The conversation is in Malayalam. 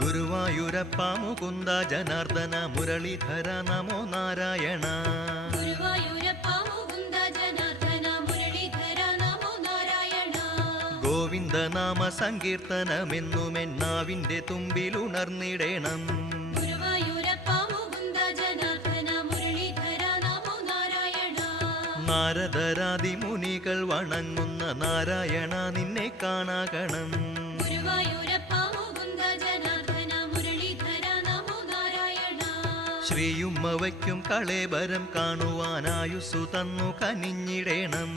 ഗുരുവായൂരപ്പ മുകുന്ദ ജനാർദ്ദന മുരളീധര നമോ നാരായണ. ഗുരുവായൂരപ്പ മുകുന്ദ ജനാർദ്ദന മുരളീധര നമോ നാരായണ. ഗോവിന്ദനാമ സങ്കീർത്തനമെന്നുമെന്നാവിന്റെ തുമ്പിലുണർന്നിടേണം. ഗുരുവായൂരപ്പ മുകുന്ദ ജനാർദ്ദന മുരളീധര നമോ നാരായണ. നാരദരാദി മുനികൾ വണങ്ങുന്ന നാരായണ നിന്നെ കാണാകണം. ഗുരുവായൂരപ്പ മുകുന്ദ ജനാർദ്ദന മുരളീധര നമോ നാരായണ. ശ്രീയുമ്മ വയ്ക്കും കളേബരം കാണുവാനായുസ്സു തന്നു കനിഞ്ഞിടേണം.